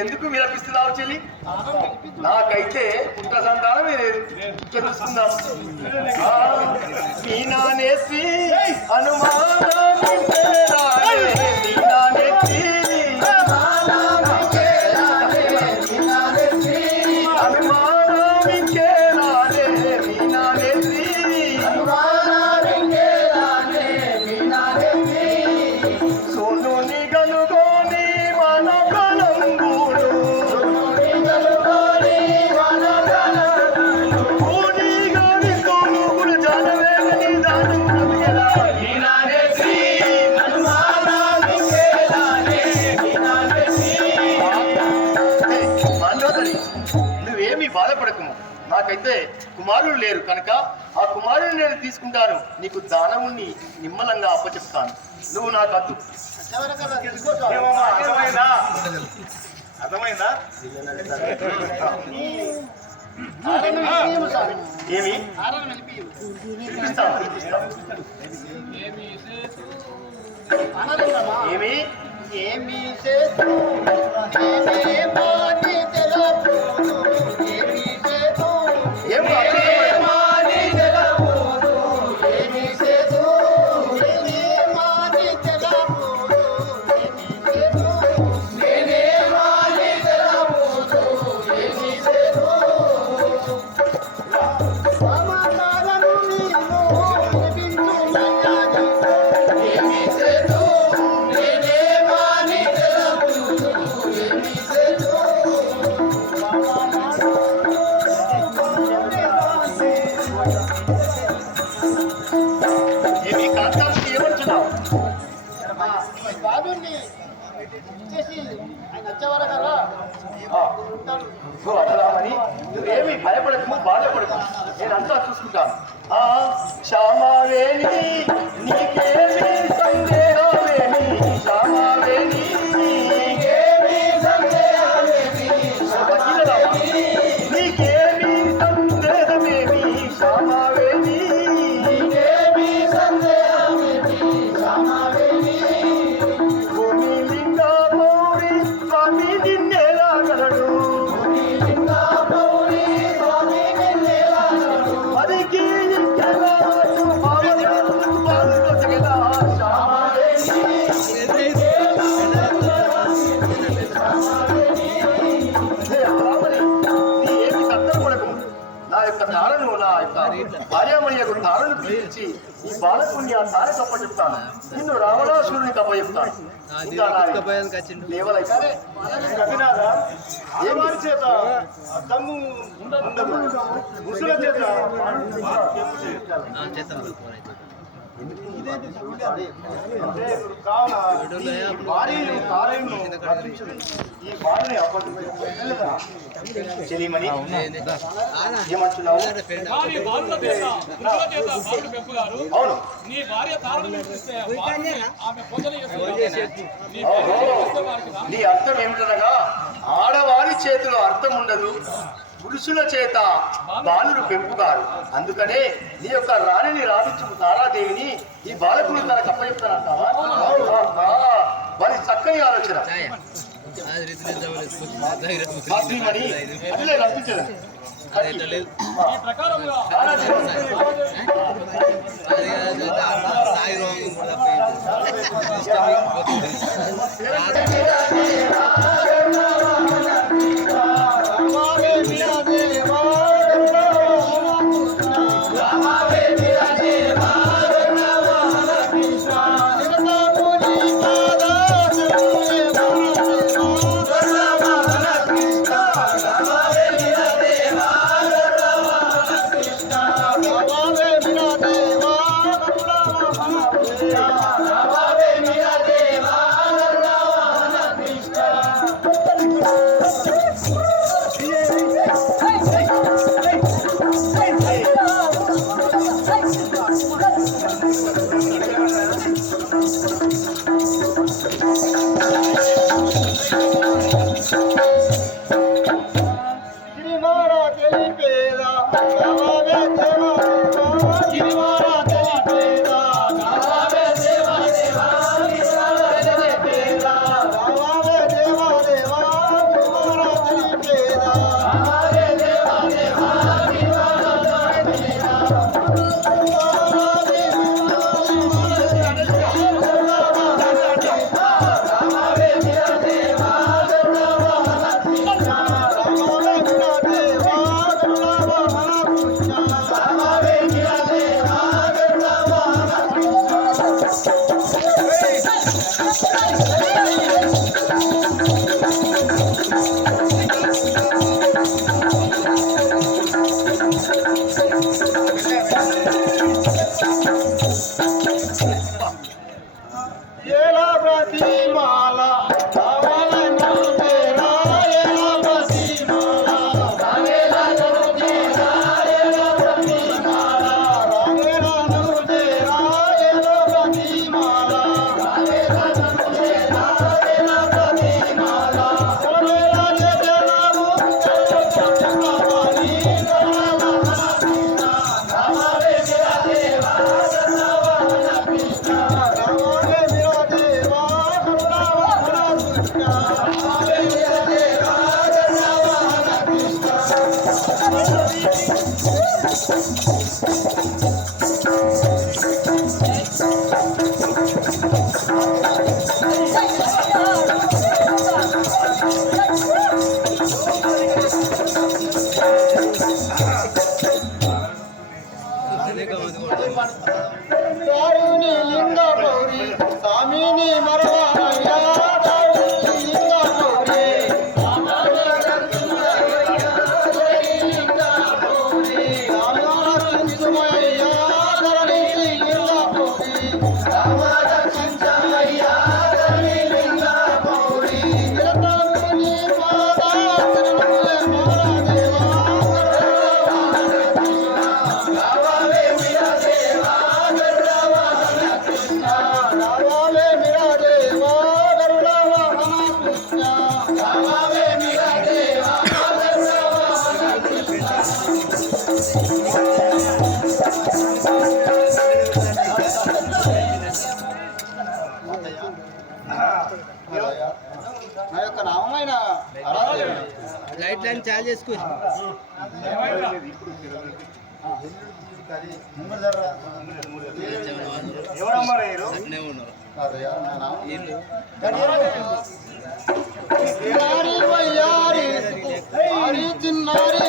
ఎందుకు విలపిస్తున్నావు చెల్లి? నాకైతే పుత్ర సంతానమే లేదు. తెలుసుకుందాం. నీ నానేసి అనుమానం బాధపడకము. నాకైతే కుమారులు లేరు కనుక ఆ కుమారుని నేను తీసుకుంటాను. నీకు దానముని నిమ్మలంగా అప్పచెప్తాను. నువ్వు నాకు అద్దు. అర్థమైందా? ఏమి ఏమి ఏమి నువ్వేమి భయపడకు, బాధపడకు. నేనంతా చూసుకుంటాను. క్షమావేణి నీకేమి సందేహమేమి, క్షమావేణి నీకేమి సందేహమేమి, నీకేమి సందేహమేమి, క్షమావేణి నీకేమి సందేహమేమి, క్షమావేణి. భూమి లింగా మౌరి స్వామి నిన్నేలా గలడు, భార్యామణి యొక్క తారను పిలిచి ఈ బాలకుని ఆ తార కప్ప చెప్తాను. నిన్ను రావణాసురుని కప్ప చెప్తాను. చేత చెలిమని ఏమంటున్నావు? అవును, నీ అర్థం ఏమిటనగా ఆడవారి చేతిలో అర్థం ఉండదు, పురుషుల చేత బాలురు పెంపుతారు. అందుకనే నీ యొక్క రాణిని రావించు తారాదేవిని ఈ బాలకులు తన కప్పచెప్తానంటావా? వారి చక్కని ఆలోచన. అట్లే రప్పించదు. నా యొక్క నామైన లైట్ లైన్ చార్జ్ చేసుకో చిన్నారి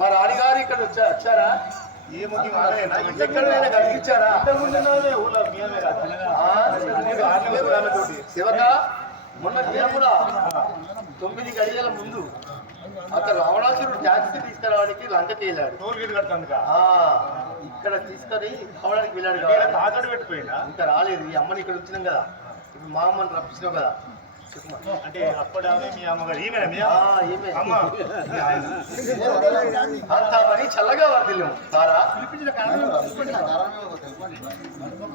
మా రాణిగారు ఇక్కడ వచ్చారా? ఎక్కడైనా కనిపించారా? శివక మొన్న దినమున 9 గడియల ముందు అతను రావణాసురుడు జాతి తీసుకురావడానికి లంక తేలాడు. ఇక్కడ తీసుకొని రావడానికి వెళ్ళాడు. ఇంకా రాలేదు. ఈ అమ్మని ఇక్కడ వచ్చినాం కదా, ఇప్పుడు మా అమ్మని రప్పించినావు కదా, అంటే అప్పుడు మీ అమ్మగారు ఈమెనా మీ ఈమె. అమ్మ కాంతామణి చల్లగా వర్దిల్లు తారా.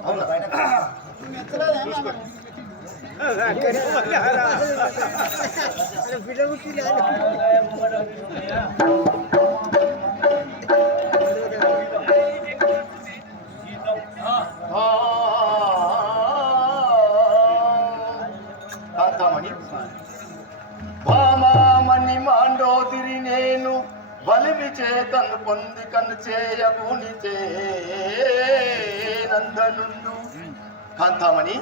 అవునా? కాంతామణి వామామణి మాండోదిరి నేను బలిమి చేతను పొంది కన్ను చేయబూని నందనుండు. కాంతామణి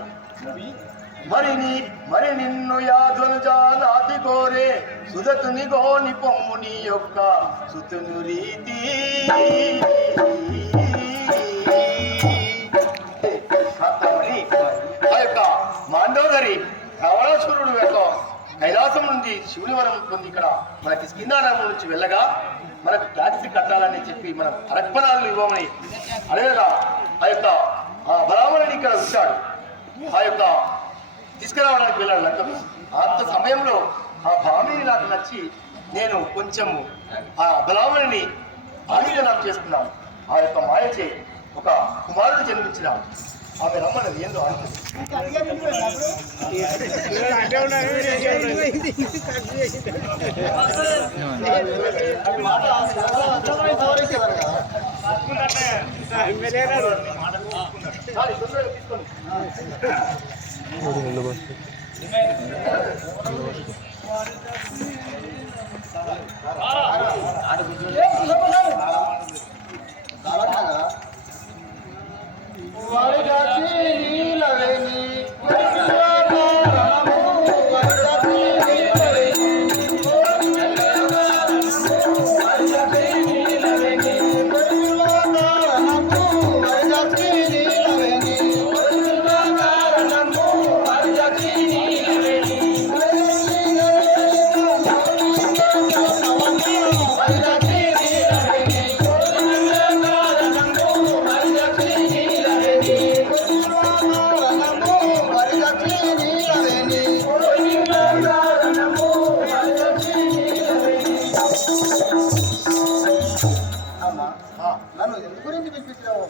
మరి నిన్ను యాదును జానాతి కోరే సుధతుని గోని పొమ్ముని యొక్క సుతును రీతి. కాంతామణి ఆ యొక్క మాండోదరి రావణాసురుడు యొక్క కైలాసం నుండి శివుని వరం పొంది ఇక్కడ మనకి స్కిందారామం నుంచి వెళ్ళగా మనకు ట్యాక్సీ కట్టాలని చెప్పి మనం అర్పణాలు ఇవ్వమని అడగగా ఆ యొక్క బరామణిని ఇక్కడ ఉంచాడు. ఆ యొక్క తీసుకురావడానికి వెళ్ళాడు లంకకు. అంత సమయంలో ఆ భామిని నాకు నచ్చి నేను కొంచెము ఆ బలామణిని ఆలింగనం చేసుకున్నాను. ఆ యొక్క మాయచే ఒక కుమారుడు జన్మించినాడు. ఆమె రమ్మన్నది ఏందో అనుకుంది. నన్ను ఎందుకు గురించి పిలిపించావు?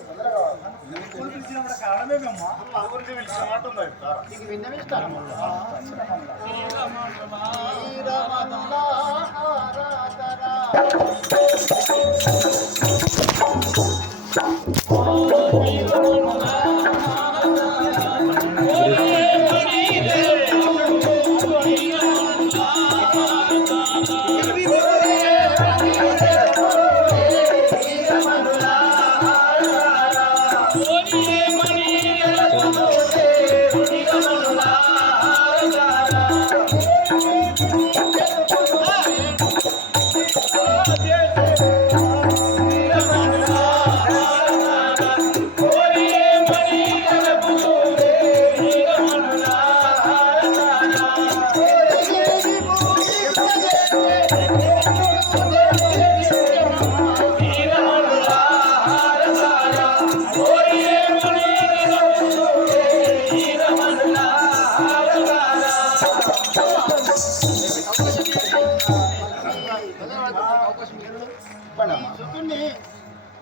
నీకు విన్నవిస్తాను.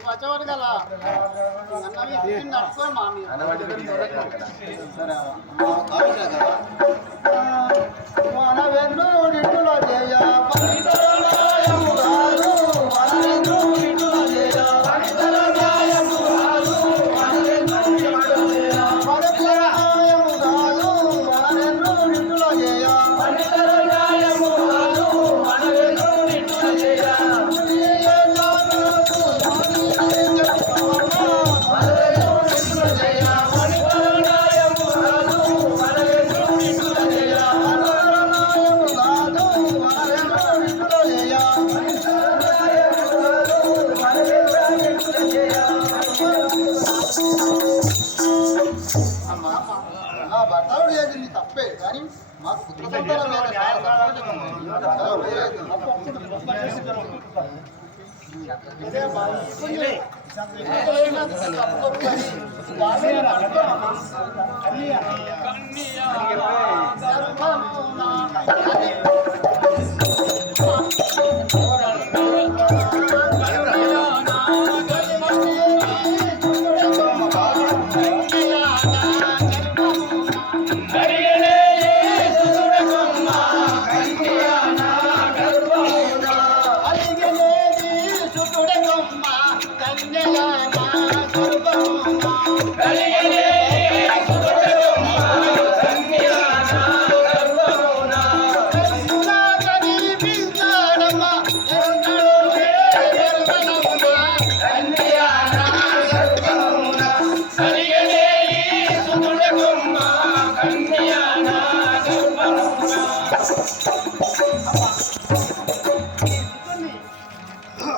వచ్చేవాడు కదా నడుచుకొని మా భర్తలు చేసింది తప్పే కానీ మాకు పుత్ర సంతానం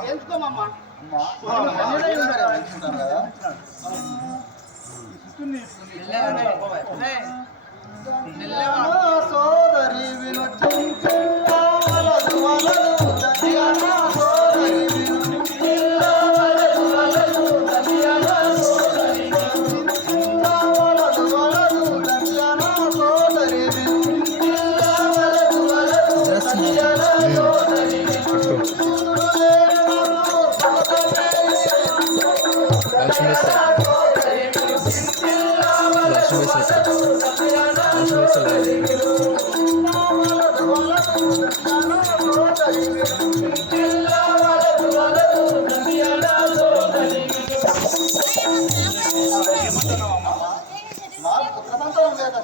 ఎంచుకోమమ్మా సోదరి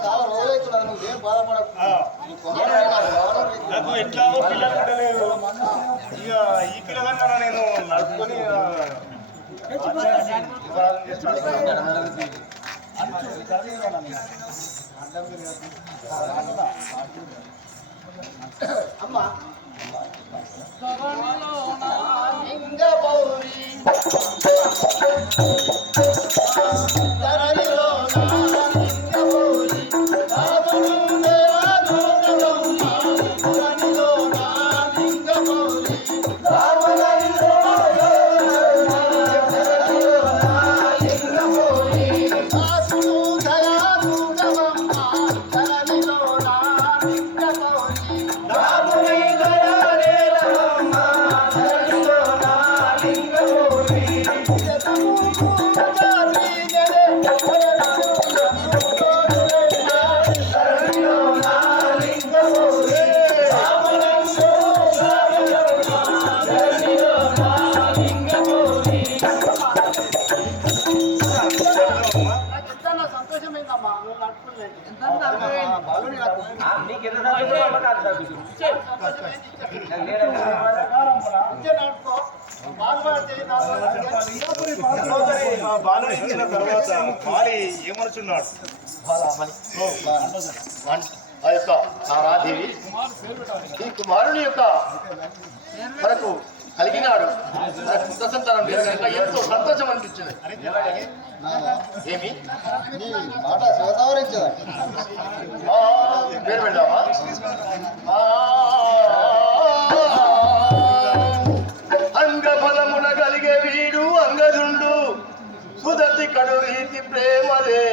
చాలా రోజులైతున్నా నువ్వేం బాధపడకు. నాకు ఎట్లా పిల్లలు ఉండలేదు. ఇక ఈ పిల్లగానే నేను నడుపుకొని అమ్మా ఇంకా పౌరి సంతోషమైందమ్మా నువ్వు నడుపుకోలేదు. బాలు ఇచ్చిన తర్వాత బాలి ఏమనుచున్నాడు? ఆ యొక్క తారాదేవి ఈ కుమారుని యొక్క మనకు కలిగినాడు. పుత్ర సంతానం లేదు కనుక ఎంతో సంతోషం అనిపించింది. ఏమి నీ మాట శివసావరించదా పేరు పెడదామా? అంగఫలమున కలిగే వీడు అంగదుండు సుదతి కడు రీతి ప్రేమలేలు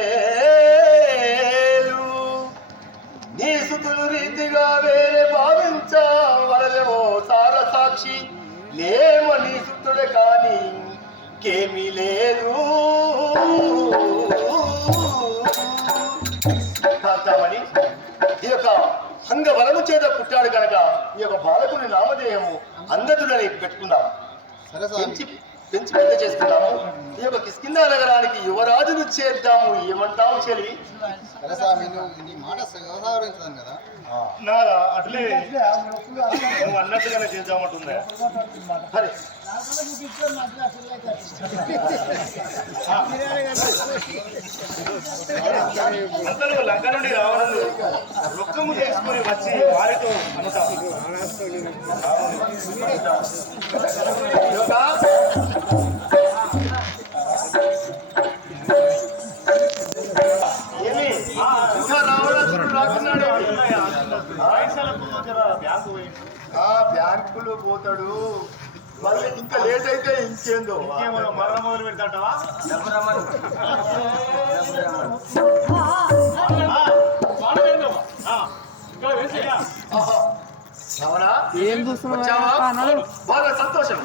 నీ సుతులు రీతిగా వేరే భావించవలెవో సార సాక్షి లేమ నీ సుతుడే కాని కేమీ లేదు. కాంతామణి ఈ యొక్క అంగబలము చేత పుట్టాడు కనుక ఈ యొక్క బాలకుని నామధేయము అంగదుడని పెట్టుకుందాం. సరే పెంచి పెద్ద చేసుకుందాము. ఈ యొక్క కిష్కింధా నగరానికి యువరాజును చేద్దాము. ఏమంటావు చెల్లి? సరే స్వామి నువ్వు నీ మాట శివసావరించదాను కదా నారా అట్లే నువ్వు అన్నట్టుగానే చేద్దామంటుందా? సరే అంతలో లంక నుండి రావణుడు రొక్కము తీసుకుని వచ్చి వారితో అనుకుంటా బ్యాంకులు పోతాడు. మళ్ళీ ఇంకా లేట్ అయితే ఇంకేందో ఇంకేమో మరణ మొదలు పెడతావా అవునా ఏం చూస్తున్నావు వచ్చావా? బాగా సంతోషం.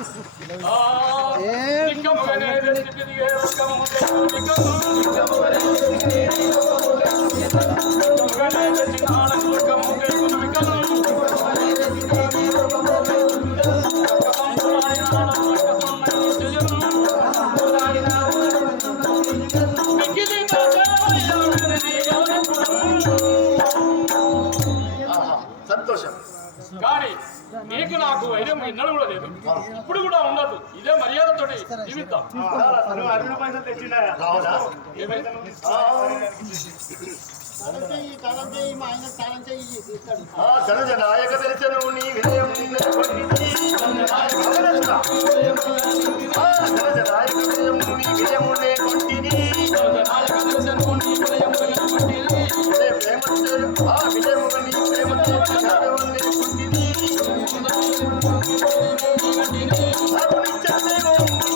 ఆహా, సంతోషం. కానీ నీకు నాకు వైద్యం ఎన్నడూ కూడా లేదు, ఇప్పుడు కూడా ఉండదు. ఇదే మర్యాదతోటి జీవితం. నువ్వు 60 పైసలు తెచ్చిండా అవునా? తాళం చేయి మా ఆయన తాళం చేయి ఇస్తాడు. ధనుజ నాయక తెలిసను నీ వినయం ధనుజ నాయక వినయం నీ వినయమునే కొంటిని ప్రేమ ఆ వినయము నీ ప్రేమతో జ్ఞానమునే కొంటిని నాకు నిత్యమేమో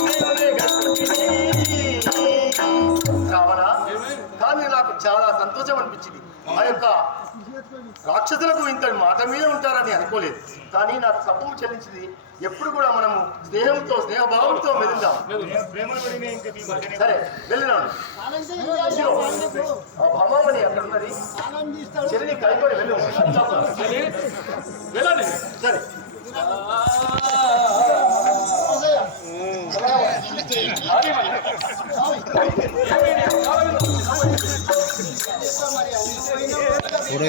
నేనునే గట్టుటిని. రావణా, కానీ నాకు చాలా సంతోషం అనిపించింది. ఆ యొక్క రాక్షసులకు ఇంత మాట మీద ఉంటారని అనుకోలేదు. కానీ నాకు తప్పులు చెల్లించింది. ఎప్పుడు కూడా మనము స్నేహంతో స్నేహభావంతో మెదులుదాం. ప్రేమలు పడినాయి ఇంకా ఈ మధ్యనే. సరే వెళ్ళినాను. తాళం చేయి ఆ భగవామని అక్కడ ఉన్నది. తాళం తీస్తాడు. చెల్లిని కైకొని వెళ్ళు. వెళ్ళండి. సరే అది మరి. మరి